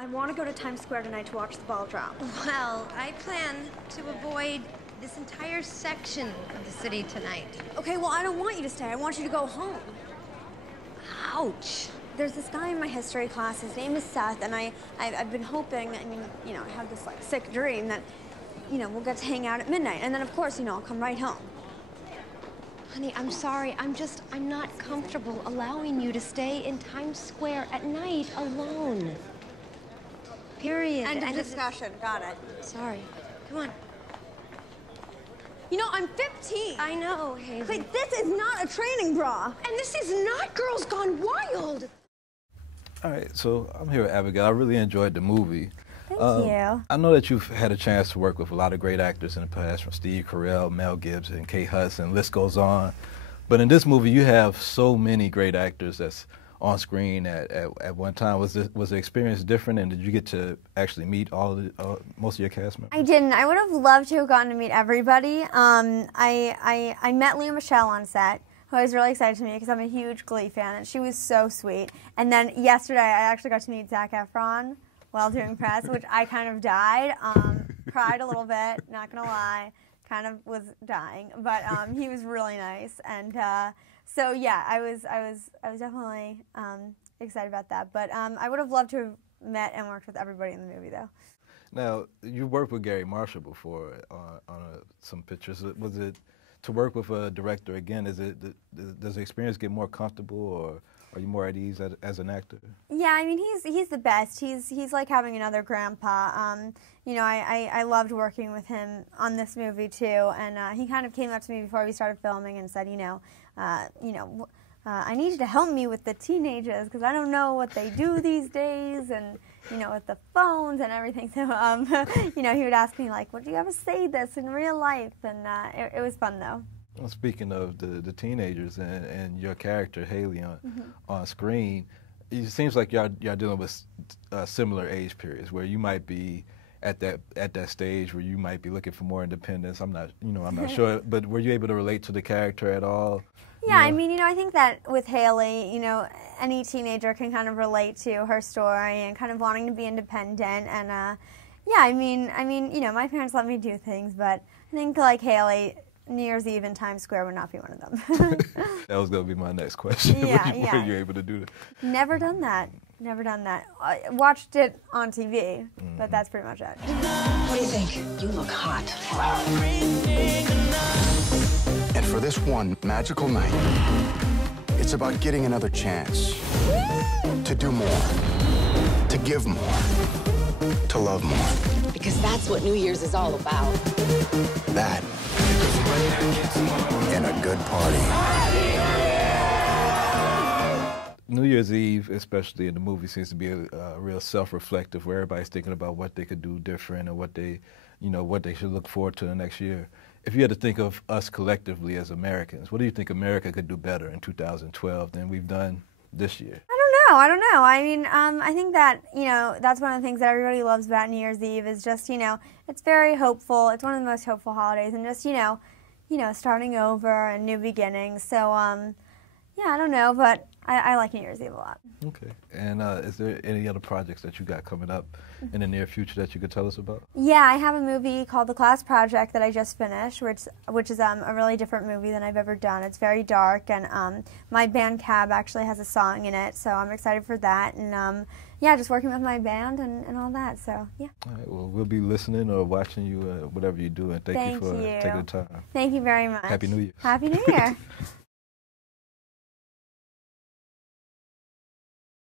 I want to go to Times Square tonight to watch the ball drop. Well, I plan to avoid this entire section of the city tonight. Okay, well, I don't want you to stay. I want you to go home. Ouch. There's this guy in my history class. His name is Seth, and I've been hoping, I mean, you know, I have this, like, sick dream that, you know, we'll get to hang out at midnight. And then, of course, you know, I'll come right home. Honey, I'm sorry. I'm not comfortable allowing you to stay in Times Square at night alone. Period. End of discussion. Got it. Sorry. Come on. You know, I'm 15. I know, Hazel. Wait, this is not a training bra. And this is not Girls Gone Wild. All right, so I'm here with Abigail. I really enjoyed the movie. Thank you. I know that you've had a chance to work with a lot of great actors in the past, from Steve Carell, Mel Gibson, Kate Hudson, list goes on. But in this movie, you have so many great actors that's on screen at one time. Was the experience different, and did you get to actually meet all of the, most of your cast members? I didn't. I would have loved to have gotten to meet everybody. I met Lea Michele on set, who I was really excited to meet because I'm a huge Glee fan, and she was so sweet. And then yesterday, I actually got to meet Zac Efron while doing press, which I kind of died. Cried a little bit, not gonna lie. Kind of was dying, but he was really nice, and so yeah, I was definitely excited about that. But I would have loved to have met and worked with everybody in the movie, though. Now, you worked with Gary Marshall before on some pictures. Was it to work with a director again? Does the experience get more comfortable, or are you more at ease as an actor? Yeah, I mean, he's the best. He's like having another grandpa. You know, I loved working with him on this movie too, and he kind of came up to me before we started filming and said, I need you to help me with the teenagers because I don't know what they do these days, and you know, with the phones and everything. So, you know, he would ask me like, "Would you ever say this in real life?" And it was fun though. Well, speaking of the teenagers and your character Haley on screen, it seems like y'all dealing with similar age periods where you might be at that stage where you might be looking for more independence. I'm not sure, but were you able to relate to the character at all? Yeah, I mean, you know, I think that with Haley, you know, any teenager can kind of relate to her story and kind of wanting to be independent. And yeah, I mean, you know, my parents let me do things, but I think like Haley, New Year's Eve in Times Square would not be one of them. That was going to be my next question. Yeah, Were you able to do that? Never done that. Never done that. I watched it on TV, but that's pretty much it. What do you think? You look hot. And for this one magical night, it's about getting another chance to do more, to give more, to love more. Because that's what New Year's is all about. That and a good party. New Year's Eve, especially in the movie, seems to be a real self-reflective, where everybody's thinking about what they could do different and what they should look forward to the next year. If you had to think of us collectively as Americans, what do you think America could do better in 2012 than we've done this year? I don't know. I mean, I think that, you know, that's one of the things that everybody loves about New Year's Eve is just, you know, it's very hopeful. It's one of the most hopeful holidays, and just, you know, starting over and new beginnings. So, yeah, I don't know, but I like New Year's Eve a lot. Okay. And is there any other projects that you got coming up in the near future that you could tell us about? Yeah, I have a movie called The Class Project that I just finished, which is a really different movie than I've ever done. It's very dark, and my band Cab actually has a song in it, so I'm excited for that. And yeah, just working with my band and all that, so yeah. All right, well, we'll be listening or watching you, whatever you do, and thank you for taking the time. Thank you very much. Happy New Year. Happy New Year.